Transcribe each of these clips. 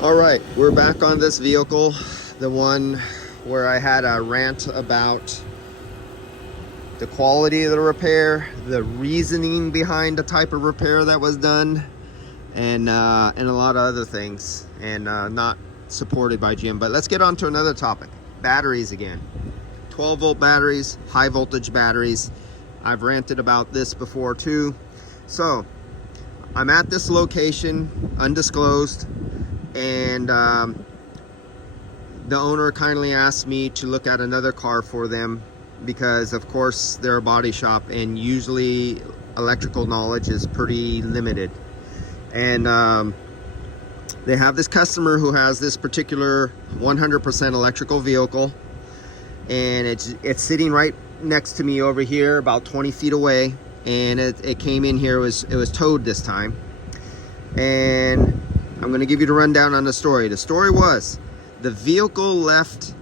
All right, we're back on this vehicle, the one where I had a rant about the quality of the repair, the reasoning behind the type of repair that was done, and a lot of other things, and not supported by Jim. But let's get on to another topic: batteries again. 12-volt batteries, high voltage batteries. I've ranted about this before too. So I'm at this location, undisclosed, and the owner kindly asked me to look at another car for them because of course they're a body shop and usually electrical knowledge is pretty limited. And they have this customer who has this particular 100% electrical vehicle, and it's sitting right next to me over here, about 20 feet away, and it came in here. It was towed this time. And I'm going to give you the rundown on the story. The story was the vehicle left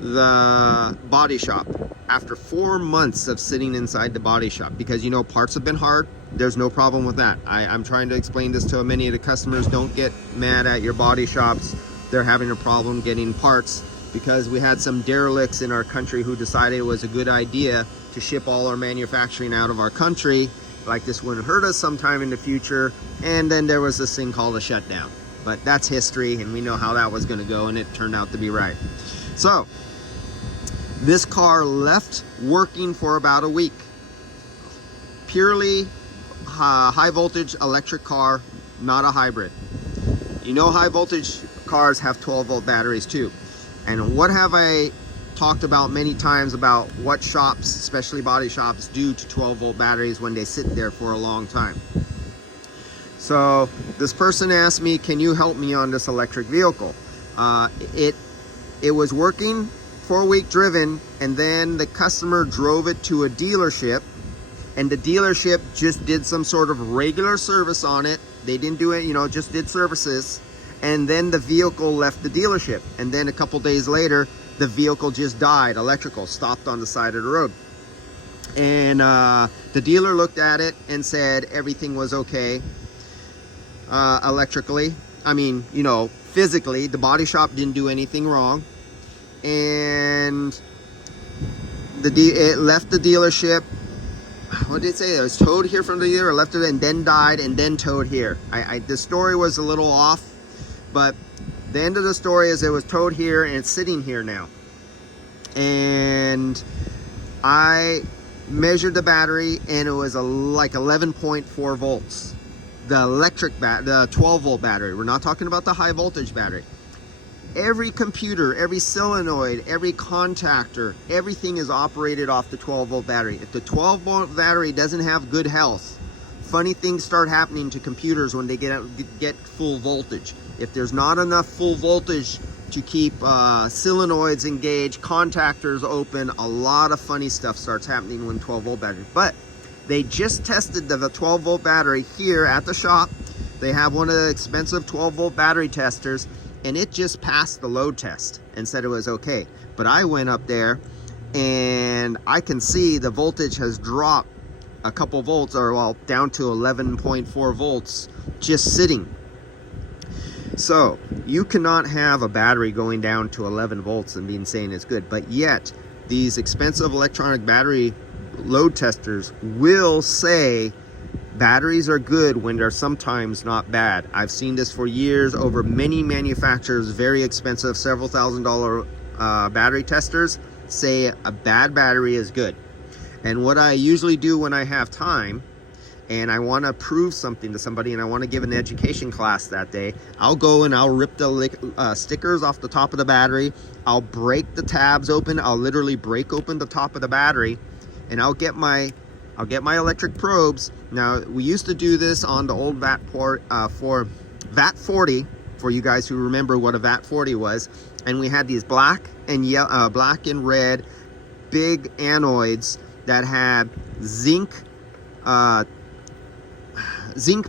the body shop after 4 months of sitting inside the body shop because, you know, parts have been hard. There's no problem with that. I'm trying to explain this to many of the customers. Don't get mad at your body shops. They're having a problem getting parts because we had some derelicts in our country who decided it was a good idea to ship all our manufacturing out of our country. Like this wouldn't hurt us sometime in the future, and then there was this thing called a shutdown. But that's history, and we know how that was going to go, and it turned out to be right. So this car left working for about a week. Purely high voltage electric car, not a hybrid. You know, high voltage cars have 12-volt batteries too. And what have I talked about many times about what shops, especially body shops, do to 12-volt batteries when they sit there for a long time? So this person asked me, can you help me on this electric vehicle? It was working for a week driven, and then the customer drove it to a dealership, and the dealership just did some sort of regular service on it. They didn't do it, you know, just did services, and then the vehicle left the dealership. And then a couple days later, the vehicle just died, electrical, stopped on the side of the road. And the dealer looked at it and said everything was okay electrically. I mean, you know, physically, the body shop didn't do anything wrong. And it left the dealership. What did it say? It was towed here from the dealer, left it and then died and then towed here. The story was a little off, but the end of the story is it was towed here and it's sitting here now. And I measured the battery and it was like 11.4 volts. The electric the 12-volt battery. We're not talking about the high voltage battery. Every computer, every solenoid, every contactor, everything is operated off the 12-volt battery. If the 12-volt battery doesn't have good health, funny things start happening to computers when they get full voltage. If there's not enough full voltage to keep solenoids engaged, contactors open, a lot of funny stuff starts happening when 12-volt battery. But they just tested the 12-volt battery here at the shop. They have one of the expensive 12-volt battery testers, and it just passed the load test and said it was okay. But I went up there and I can see the voltage has dropped a couple volts, or well, down to 11.4 volts just sitting. So you cannot have a battery going down to 11 volts and being saying it's good, but yet these expensive electronic battery load testers will say batteries are good when they're sometimes not bad. I've seen this for years over many manufacturers, very expensive, several $1,000 battery testers say a bad battery is good. And what I usually do when I have time and I want to prove something to somebody and I want to give an education class that day, I'll go and I'll rip the stickers off the top of the battery. I'll break the tabs open. I'll literally break open the top of the battery, and I'll get my electric probes. Now, we used to do this on the old for VAT 40, for you guys who remember what a VAT 40 was, and we had these black and red big anodes that had zinc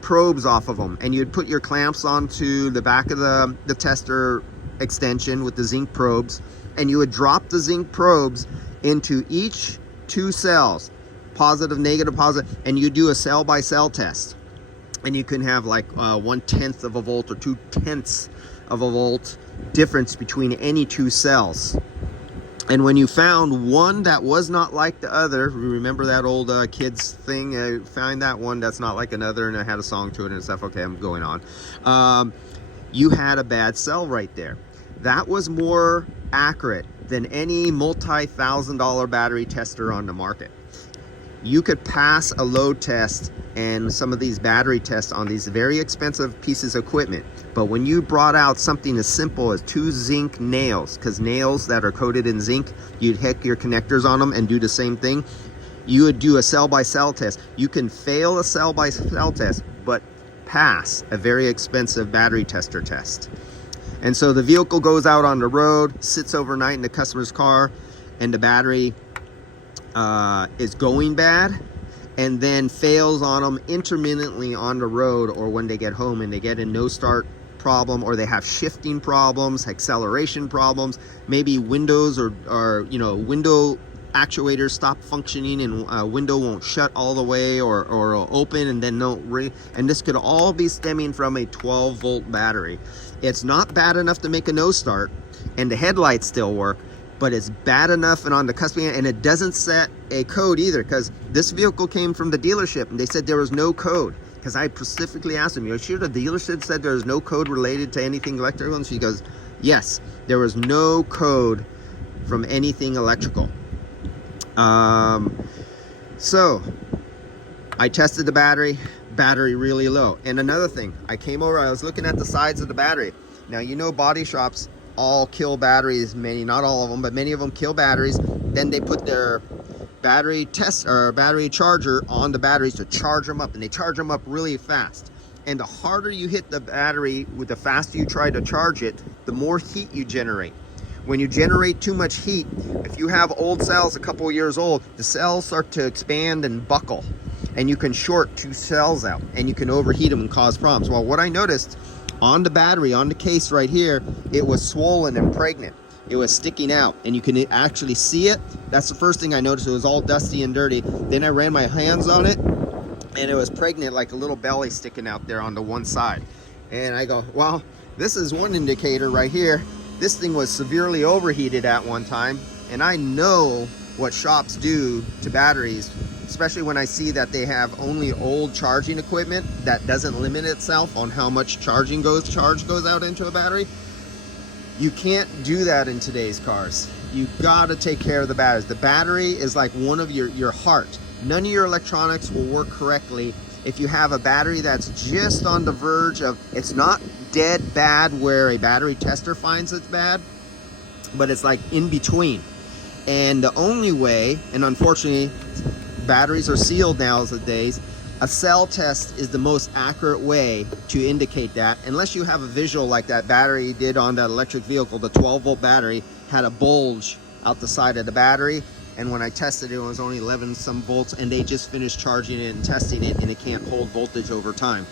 probes off of them, and you'd put your clamps onto the back of the tester extension with the zinc probes, and you would drop the zinc probes into each two cells, positive, negative, positive, and you do a cell by cell test. and you can have like 1/10 of a volt or 2/10 of a volt difference between any two cells. And when you found one that was not like the other, remember that old kids thing, find that one that's not like another, and I had a song to it and stuff. Okay, I'm going on. You had a bad cell right there. That was more accurate than any multi-$1,000 battery tester on the market. You could pass a load test and some of these battery tests on these very expensive pieces of equipment, but when you brought out something as simple as 2 zinc nails, because nails that are coated in zinc, you'd hook your connectors on them and do the same thing. You would do a cell-by-cell test. You can fail a cell-by-cell test, but pass a very expensive battery tester test. And so the vehicle goes out on the road, sits overnight in the customer's car, and the battery is going bad, and then fails on them intermittently on the road, or when they get home and they get a no start problem, or they have shifting problems, acceleration problems, maybe windows or you know, window actuators stop functioning and a window won't shut all the way, or open and then don't ring. And this could all be stemming from a 12-volt battery. It's not bad enough to make a no start and the headlights still work, but it's bad enough and on the cusp, and it doesn't set a code either, because this vehicle came from the dealership and they said there was no code. Because I specifically asked them, "You sure the dealership said there was no code related to anything electrical?" And she goes, "Yes, there was no code from anything electrical." So I tested the battery really low. And another thing, I came over, I was looking at the sides of the battery. Now, you know, body shops all kill batteries, many, not all of them, but many of them kill batteries. Then they put their battery test or battery charger on the batteries to charge them up, and they charge them up really fast. And the harder you hit the battery, with the faster you try to charge it, the more heat you generate. When you generate too much heat, if you have old cells a couple of years old, the cells start to expand and buckle, and you can short 2 cells out, and you can overheat them and cause problems. Well, what I noticed on the battery, on the case right here, it was swollen and pregnant. It was sticking out, and you can actually see it. That's the first thing I noticed. It was all dusty and dirty. Then I ran my hands on it, and it was pregnant, like a little belly sticking out there on the one side. And I go, well, this is one indicator right here. This thing was severely overheated at one time, and I know what shops do to batteries, especially when I see that they have only old charging equipment that doesn't limit itself on how much charge goes out into a battery. You can't do that in today's cars. You gotta take care of the batteries. The battery is like one of your heart. None of your electronics will work correctly if you have a battery that's just on the verge of, it's not dead bad where a battery tester finds it's bad, but it's like in between. And the only way, and unfortunately batteries are sealed nowadays, a cell test is the most accurate way to indicate that, unless you have a visual like that battery did on that electric vehicle. The 12-volt battery had a bulge out the side of the battery, and when I tested it, it was only 11 some volts, and they just finished charging it and testing it, and it can't hold voltage over time.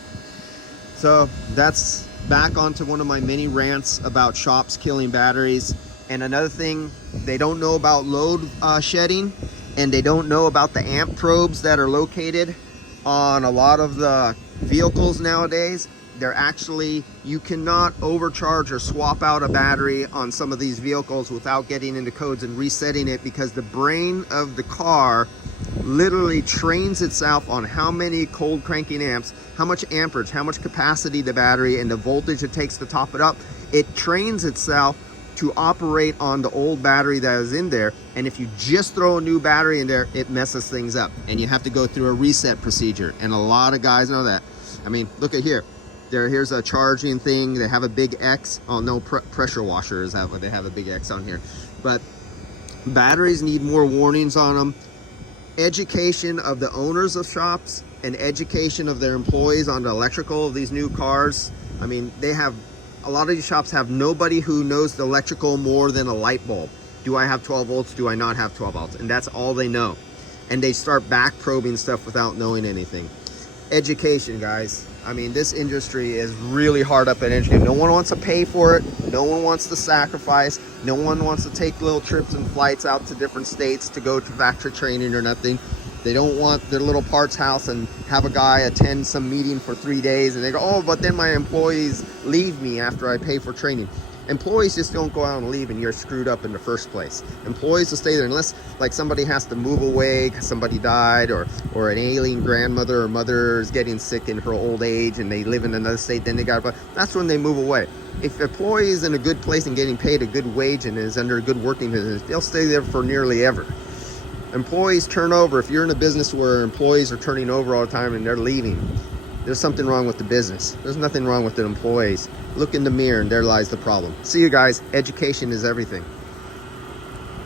So that's back onto one of my many rants about shops killing batteries. And another thing, they don't know about load shedding, and they don't know about the amp probes that are located on a lot of the vehicles nowadays. They're actually, you cannot overcharge or swap out a battery on some of these vehicles without getting into codes and resetting it, because the brain of the car literally trains itself on how many cold cranking amps, how much amperage, how much capacity the battery, and the voltage it takes to top it up. It trains itself to operate on the old battery that is in there, and if you just throw a new battery in there, it messes things up, and you have to go through a reset procedure, and a lot of guys know that. I mean, look at here. Here's a charging thing. They have a big X. Oh, no, pressure washer is that what they have, a big X on here. But batteries need more warnings on them. Education of the owners of shops and education of their employees on the electrical of these new cars. I mean, they have, a lot of these shops have nobody who knows the electrical more than a light bulb. Do I have 12 volts? Do I not have 12 volts? And that's all they know. And they start back probing stuff without knowing anything. Education, guys. I mean, this industry is really hard up at engineering. No one wants to pay for it. No one wants to sacrifice. No one wants to take little trips and flights out to different states to go to factory training or nothing. They don't want their little parts house and have a guy attend some meeting for 3 days and they go, oh, but then my employees leave me after I pay for training. Employees just don't go out and leave and you're screwed up in the first place. Employees will stay there unless like somebody has to move away because somebody died, or an ailing grandmother or mother is getting sick in her old age and they live in another state, then they got to, that's when they move away. If employee is in a good place and getting paid a good wage and is under a good working business, they'll stay there for nearly ever. Employees turn over. If you're in a business where employees are turning over all the time and they're leaving, there's something wrong with the business. There's nothing wrong with the employees. Look in the mirror and there lies the problem. See you guys. Education is everything.